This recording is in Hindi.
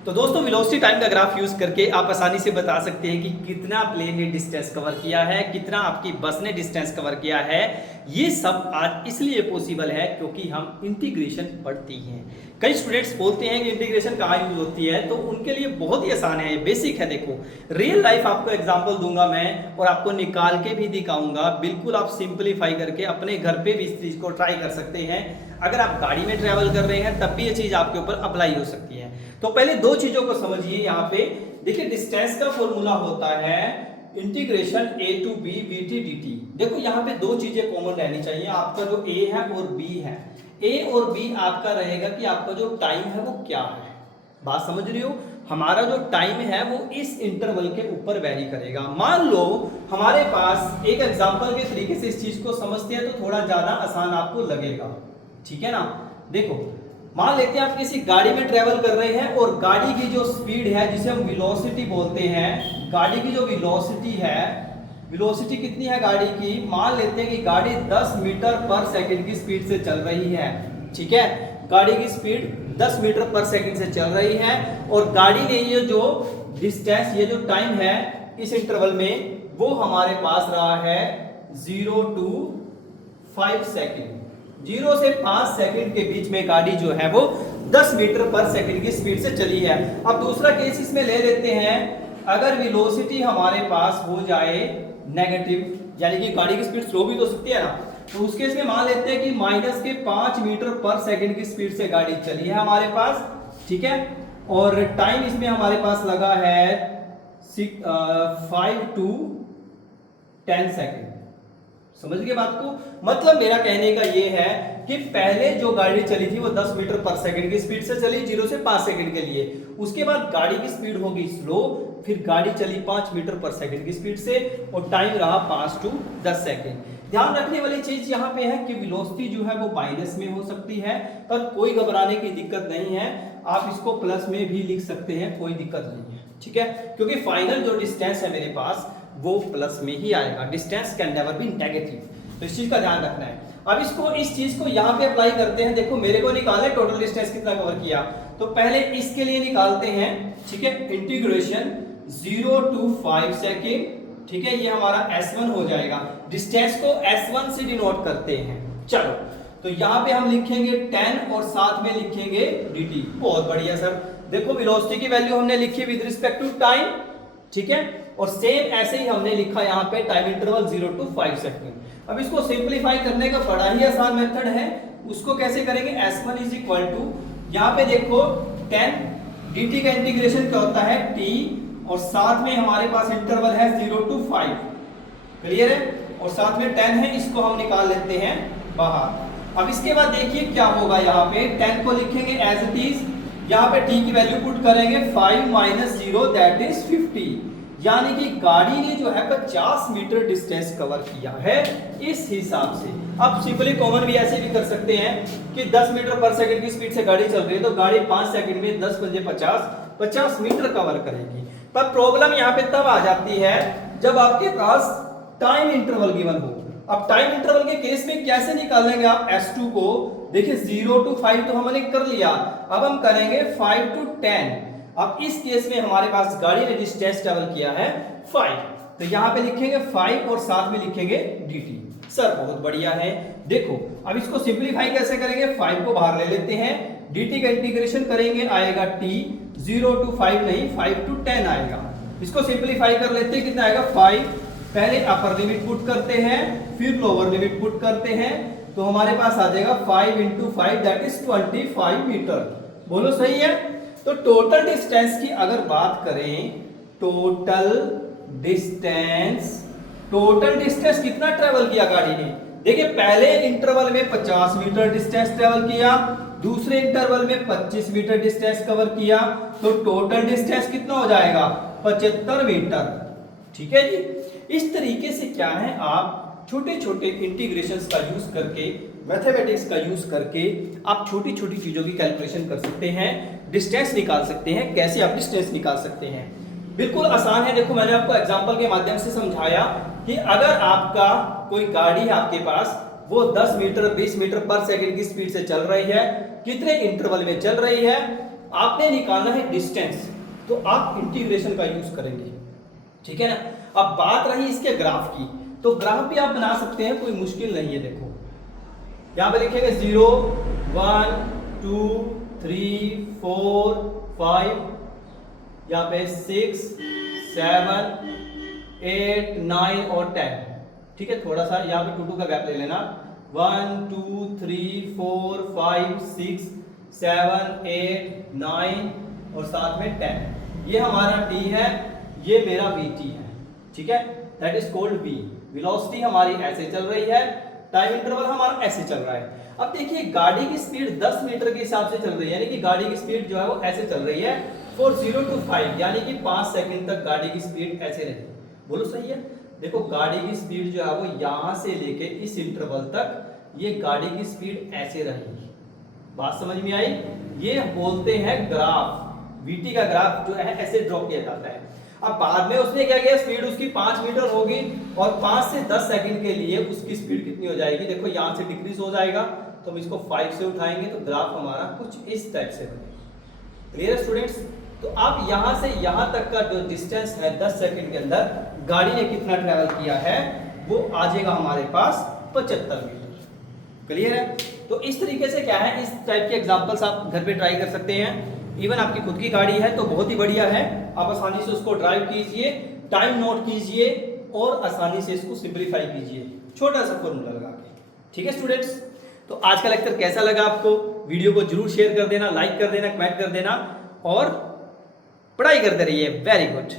तो दोस्तों वेलोसिटी टाइम का ग्राफ यूज करके आप आसानी से बता सकते हैं कि कितना प्लेन ने डिस्टेंस कवर किया है, कितना आपकी बस ने डिस्टेंस कवर किया है। ये सब आज इसलिए पॉसिबल है क्योंकि हम इंटीग्रेशन पढ़ती हैं। कई स्टूडेंट्स बोलते हैं कि इंटीग्रेशन कहाँ यूज होती है, तो उनके लिए बहुत ही आसान है, बेसिक है। देखो रियल लाइफ आपको एग्जांपल दूंगा मैं और आपको निकाल के भी दिखाऊंगा। बिल्कुल आप सिंपलीफाई करके अपने घर पे भी इस चीज को ट्राई कर सकते हैं। अगर आप गाड़ी में ट्रेवल कर रहे हैं तब भी ये चीज आपके ऊपर अप्लाई हो सकती है। तो पहले दो चीजों को समझिए। यहाँ पे देखिए डिस्टेंस का फॉर्मूला होता है integration a to b dt dt। देखो यहाँ पे दो चीजें कॉमन रहनी चाहिए। आपका जो a है और b है, a और b आपका रहेगा कि आपका जो टाइम है वो क्या है। बात समझ रही हो? हमारा जो टाइम है वो इस इंटरवल के ऊपर वेरी करेगा। मान लो हमारे पास एक एग्जांपल के तरीके से इस चीज को समझते हैं तो थोड़ा ज्यादा आसान आपको लगेगा, ठीक है ना। देखो मान लेते हैं आप किसी गाड़ी में ट्रेवल कर रहे हैं और गाड़ी की जो स्पीड है जिसे हम वेलोसिटी बोलते हैं, गाड़ी की जो वेलोसिटी है, वेलोसिटी कितनी है गाड़ी की, मान लेते हैं कि गाड़ी 10 मीटर पर सेकंड की स्पीड से चल रही है, ठीक है। गाड़ी की स्पीड 10 मीटर पर सेकंड से चल रही है और गाड़ी ने ये जो डिस्टेंस, ये जो टाइम है इस इंटरवल में वो हमारे पास रहा है 0 to 5 सेकंड। 0 से 5 सेकंड के बीच में गाड़ी जो है वो 10 मीटर पर सेकंड की स्पीड से चली है। अब दूसरा केस इसमें ले लेते हैं। अगर वेलोसिटी हमारे पास हो जाए नेगेटिव, यानी कि गाड़ी की स्पीड स्लो भी तो सकती है ना, तो उस केस में मान लेते हैं कि माइनस के 5 मीटर पर सेकंड की स्पीड से गाड़ी चली है हमारे पास, ठीक है। और टाइम इसमें हमारे पास लगा है 5 to 10 सेकंड। समझ गए बात को? मतलब मेरा कहने का ये है कि पहले जो गाड़ी चली थी वो 10 मीटर पर सेकंड की स्पीड से चली 0 से 5 सेकंड के लिए। उसके बाद गाड़ी की स्पीड होगी स्लो, फिर गाड़ी चली 5 मीटर पर सेकंड की स्पीड से और टाइम रहा 5 to 10 सेकंड। ध्यान रखने वाली चीज यहाँ पे है कि वेलोसिटी जो है वो माइनस में हो सकती है, पर कोई घबराने की दिक्कत नहीं है। आप इसको प्लस में भी लिख सकते हैं, कोई दिक्कत नहीं है, ठीक है। क्योंकि फाइनल जो डिस्टेंस है मेरे पास वो प्लस में ही आएगा। Distance can never be negative, तो इस चीज का ध्यान रखना है। अब इसको इस चीज को यहाँ पे अप्लाई करते हैं। देखो मेरे को निकालना है टोटल डिस्टेंस कितना कवर किया, तो पहले इसके लिए निकालते हैं, ठीक है। इंटीग्रेशन 0 to 5 सेकेंड, ठीक है, ये हमारा S1 हो जाएगा। डिस्टेंस को S1 से डिनोट करते हैं। चलो तो यहाँ पे हम लिखेंगे 10 और साथ में लिखेंगे dt। बहुत बढ़िया सर। देखो वेलोसिटी की वैल्यू हमने लिखी विद रिस्पेक्ट टू टाइम, ठीक है, और सेम ऐसे ही हमने लिखा यहाँ पे टाइम इंटरवल 0 to 5 सेकंड। अब इसको सिंपलीफाई करने का बड़ा ही आसान मेथड है। उसको कैसे करेंगे? S1 इज इक्वल टू, यहाँ पे देखो 10 dt का इंटीग्रेशन क्या होता है t, और साथ में हमारे पास इंटरवल है 0 to 5, क्लियर है, और साथ में 10 है, इसको हम निकाल लेते हैं बाहर। अब इसके बाद देखिए क्या होगा, यहाँ पे 10 को लिखेंगे एज इट इज, यहाँ पे t की वैल्यू पुट करेंगे 5 minus 0 दैट इज 50, यानी कि गाड़ी ने जो है 50 मीटर डिस्टेंस कवर किया है इस हिसाब से। अब सिंपली कॉमन भी ऐसे भी कर सकते हैं कि 10 मीटर पर सेकंड की स्पीड से गाड़ी चल रही है तो गाड़ी 5 सेकंड में 10 बजे 50 मीटर कवर करेगी। पर प्रॉब्लम यहाँ पे तब आ जाती है जब आपके पास टाइम इंटरवल गिवन हो। अब टाइम इंटरवल के केस में कैसे निकालेंगे आप S2 को? देखिए 0 to 5 तो हमने कर लिया, अब हम करेंगे 5 to 10। अब इस केस में हमारे पास गाड़ी ने डिस्टेंस ट्रेवल किया है 5, तो यहाँ पे लिखेंगे 5 और साथ में लिखेंगे dt। सर बहुत बढ़िया है। देखो अब इसको सिंपलीफाई कैसे करेंगे? 5 को बाहर ले लेते हैं, dt का इंटीग्रेशन करेंगे, आएगा t 0 to 5 नहीं 5 to 10 आएगा। इसको सिंपलीफाई कर लेते हैं, कितना आएगा 5। पहले अपर लिमिट पुट करते हैं, फिर लोअर लिमिट पुट करते हैं, तो हमारे पास आ जाएगा 5 into 5 दैट इज 25 मीटर। बोलो सही है? तो टोटल डिस्टेंस की अगर बात करें, टोटल डिस्टेंस कितना ट्रेवल किया गाड़ी ने? देखिए पहले इंटरवल में 50 मीटर डिस्टेंस ट्रेवल किया, दूसरे इंटरवल में 25 मीटर डिस्टेंस कवर किया, तो टोटल डिस्टेंस कितना हो जाएगा? 75 मीटर, ठीक है जी। इस तरीके से क्या है, आप छोटे छोटे इंटीग्रेशंस का यूज करके, मैथमेटिक्स का यूज करके आप छोटी छोटी चीजों की कैलकुलेशन कर सकते हैं, डिस्टेंस निकाल सकते हैं। कैसे आप डिस्टेंस निकाल सकते हैं? बिल्कुल आसान है। देखो मैंने आपको एग्जांपल के माध्यम से समझाया कि अगर आपका कोई गाड़ी है आपके पास, वो 10 मीटर 20 मीटर पर सेकंड की स्पीड से चल रही है, कितने इंटरवल में चल रही है, आपने निकालना है डिस्टेंस, तो आप इंटीग्रेशन का यूज करेंगे, ठीक है ना। अब बात रही इसके ग्राफ की, तो ग्राफ भी आप बना सकते हैं, कोई मुश्किल नहीं है। देखो यहां पे लिखेंगे 0 1 2 3 4 5, यहाँ पे 6 7 8 9 और 10, ठीक है। थोड़ा सा यहाँ पे 2 का गैप ले लेना, 1 2 3 4 5 6 7 8 9 और साथ में 10। ये हमारा t है, ये मेरा vt है, ठीक है। That is called v। Velocity हमारी ऐसे चल रही है, टाइम इंटरवल हमारा ऐसे चल रहा है। अब देखिए गाड़ी की स्पीड 10 मीटर के हिसाब से चल रही है, यानी कि गाड़ी की स्पीड जो है वो ऐसे चल रही है फॉर 0 to 5, यानी कि 5 सेकंड तक गाड़ी की स्पीड ऐसे रही। बोलो सही है। देखो गाड़ी की स्पीड जो है वो यहां से लेके इस इंटरवल तक ये गाड़ी की स्पीड ऐसे रहेगी। बात समझ में आई? ये बोलते हैं ग्राफ। वीटी का ग्राफ जो है ऐसे ड्रॉ किया जाता है। अब बाद में उसने क्या किया, स्पीड उसकी 5 मीटर होगी और 5 से 10 सेकंड के लिए उसकी स्पीड कितनी हो जाएगी, देखो यहां से डिक्रीज हो जाएगा, तो हम इसको 5 से उठाएंगे तो ग्राफ हमारा कुछ इस टाइप से बनेगा। क्लियर है स्टूडेंट्स? तो आप यहां से यहां तक का जो डिस्टेंस है 10 सेकंड के अंदर गाड़ी ने कितना ट्रेवल किया है वो आ जाएगा हमारे पास 75 मीटर। क्लियर है? तो इस तरीके से क्या है, इस टाइप के एग्जांपल्स आप घर पे ट्राई कर सकते हैं। इवन आपकी खुद की गाड़ी है तो बहुत ही बढ़िया है, आप आसानी से उसको ड्राइव कीजिए, टाइम नोट कीजिए और आसानी से इसको सिंपलीफाई कीजिए छोटा सा फॉर्मूला लगा के। ठीक है स्टूडेंट्स? तो आज का लेक्चर कैसा लगा आपको? वीडियो को जरूर शेयर कर देना, लाइक कर देना, कमेंट कर देना और पढ़ाई करते रहिए। Very good.